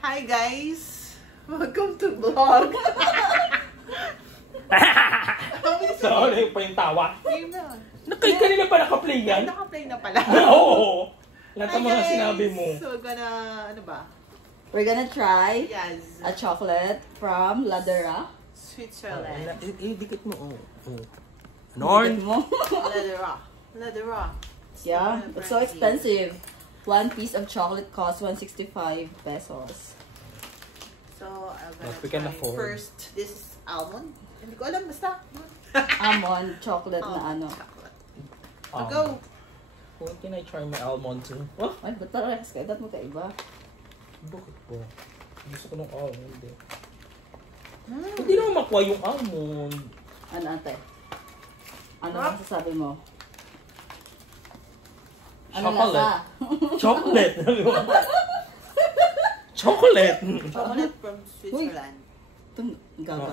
Hi guys! Welcome to vlog! Sorry pa yung tawa. Game na. Kanina pa naka-play yan? Naka-play na pala. Oo. Lahat ng mga sinabi mo. So we're gonna, ano ba? We're gonna try Yes. a chocolate from Ladera. Switzerland. Dikit mo. Norn mo. Ladera. Yeah, it's so expensive. One piece of chocolate costs 165 pesos. So I'm But we gonna can try afford. first. This is almond. Hindi ko alam, basta. Almond chocolate na ano. Chocolate. Go! When can I try my almond too? Oh, Ay, ba't parehas kayo? Ba't magkaiba? bakit po? Gusto ko ng almond eh. Hindi naman makuha yung almond. Ano ate? Ano ang sasabi mo? Ano Chocolate. lasa? Chocolate. Chocolate. Chocolate from Switzerland.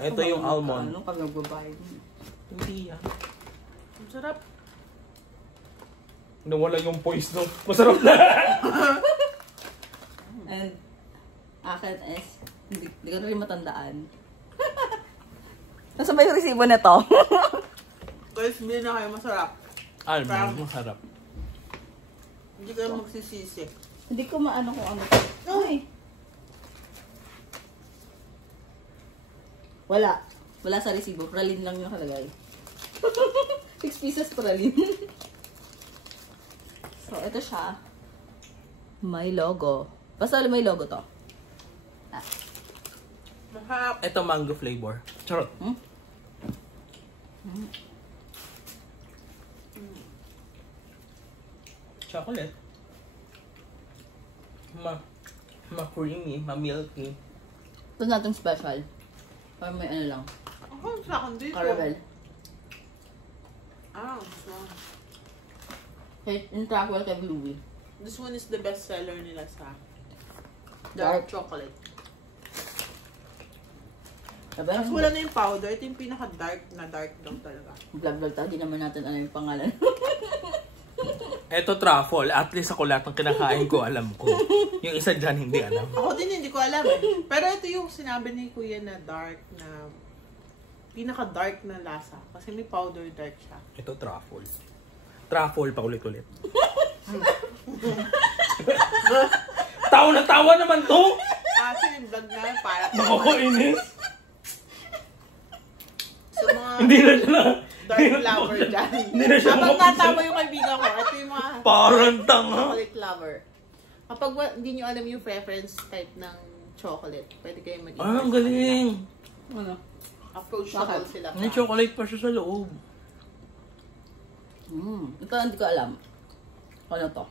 Ito yung almond. Ano pag nagbabayad? Hindi yan. Ang sarap. Nawala yung poise no. Masarap na. And akin is, hindi ko na rin matandaan. Nasa ba yung resibo na to? Guys, hindi na kayo masarap. Almond, masarap. Hindi kayo magsisisi. Hindi ko maano kung ano. Ay. Wala. Wala sa resibo. Pralin lang yung kalagay. 6 pieces pralin. So, ito siya. May logo. Basta may logo to. Ah. Masarap. Ito mango flavor. Charot. Chocolate. Ma-creamy, ma-milky. Ito natin special. Para may ano lang. Ako sa akin dito. Caramel. Ah, so. In Trackwell kay Bluey. This one is the best seller nila sa dark Dark. chocolate. Sabi Tapos wala na yung powder. Ito yung pinaka-dark na dark daw talaga. Vlog tayo. Di naman natin ano yung pangalan. Ito truffle. At least ako lahat ng kinakain ko, alam ko. Yung isa dyan, hindi alam. Ako din hindi ko alam eh. Pero ito yung sinabi ni Kuya na dark na pinaka-dark na lasa. Kasi may powder dark siya. Ito truffle. Truffle pa ulit-ulit. Tawa na tawa naman to! Kasi yung vlog na para Nakakainis. so mga Hindi na siya na. dark lover dyan. Hindi na siya Habang mapapisa. natawa yung kaibigan ko, ito yung mga Parang tanga. chocolate lover. Kapag hindi nyo alam yung preference type ng chocolate, pwede kayo mag-iwas. Ah, ang galing. Ano? Approachable Bakit? sila. May chocolate pa siya sa loob. Ito hindi ko alam. Ano to?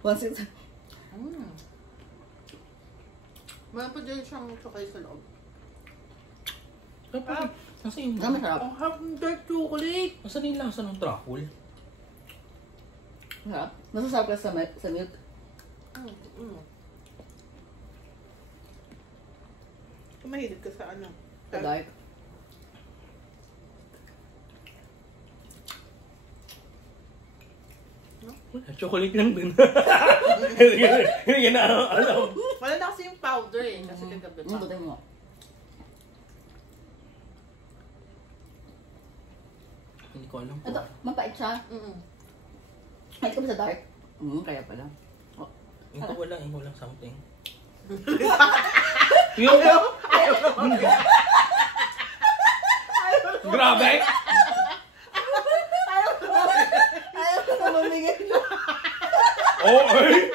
Once it's... Meron pa dyan siyang chocolate sa loob. Dapat. Nasa yung... Ang masarap. Ang harap ng dark chocolate! Nasa yung lasa ng truffle? Masarap. Masasarap ka sa milk. Kung mahilig ka sa ano? Sa dark. Chocolate lang din. Hindi na alam. Wala na kasi yung powder eh. Kasi kagabi pa. Butin mo. Hindi ko alam. Ito, mapait siya. Ay, ka ba sa dark? Kaya pala. Oh. Ito walang something. Yung... Grabe! Ayaw ko na mamigay na. Oo, eh!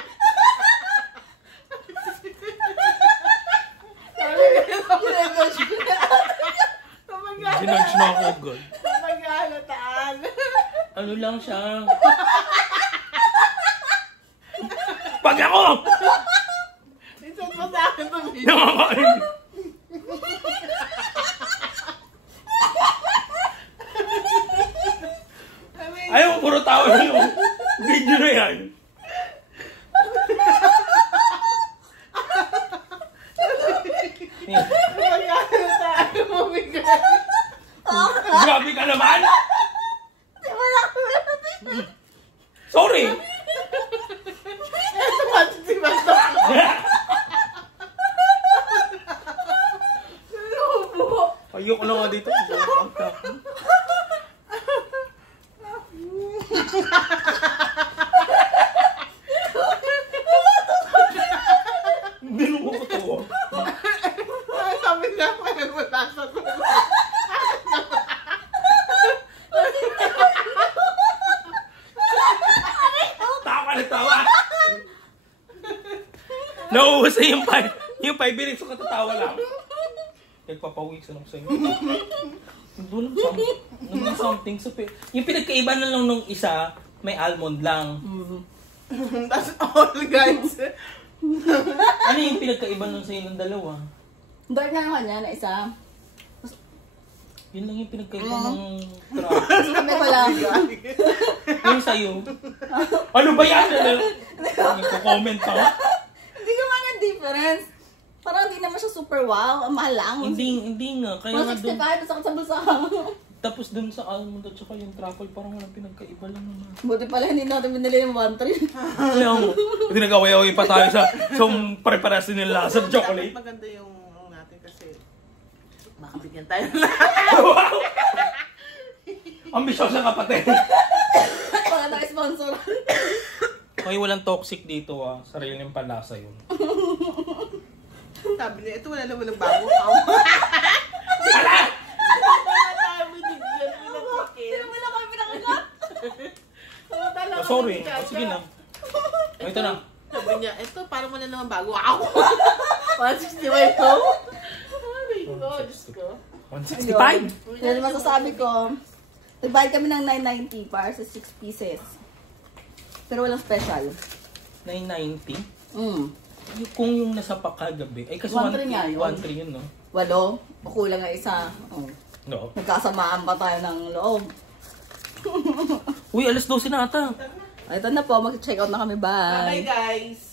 Ginudge na ako agad. Magalataan. Ano lang siya? Pag ako! Minsan mo sa akin ito. Nakakain! Ayaw, puro tawa na yung video na yan. Magalataan. Mamigay. Grabe ka naman! Sorry! ka natawa. Nauusa yung 5 minutes so katatawa lang. Nagpapawik sa sa'yo. Doon something. So, yung pinagkaiba na lang nung isa, may almond lang. That's all, guys. Ano yung pinagkaiba nun sa'yo ng dalawa? Dark na yung kanya na isa. Yun lang yung pinagkaiba ng trap. Sabi ko lang. Yung sa'yo. Ano ba yan? Nagko-comment pa. Hindi ko man yung difference. Parang hindi naman siya super wow. Ang mahal lang. Hindi nga. Kaya nga 165, sakit sa bulsa. Tapos dun sa almond at saka yung truffle, parang walang pinagkaiba lang naman. Buti pala hindi natin binili yung 1-3. Kaya mo, hindi nag-away-away pa tayo sa pare-paras din nila sa chocolate. Maganda yung natin kasi baka bigyan tayo na. Wow! Ambisyosa kapatid. Wala tayo sponsor. Okay, walang toxic dito Sarili ng palasa yun. Sabi niya, ito wala naman ng bago. Sorry. Sige na. Ito na. Sabi niya, ito parang wala naman bago. Ako! 165 to? Ay, Diyos ko. 165. Kaya masasabi ko, nagbayad kami ng 990 para sa 6 pieces. Pero walang special. 990? Kung yung nasa pakagabi, ay kasi 1-3 nga yun. 1-3 yun, no? 8, o kulang nga isa. No. Nagkasamaan pa tayo ng loob. Uy, alas 12 na ata. Ito na po, mag-check out na kami. Bye! Bye, guys!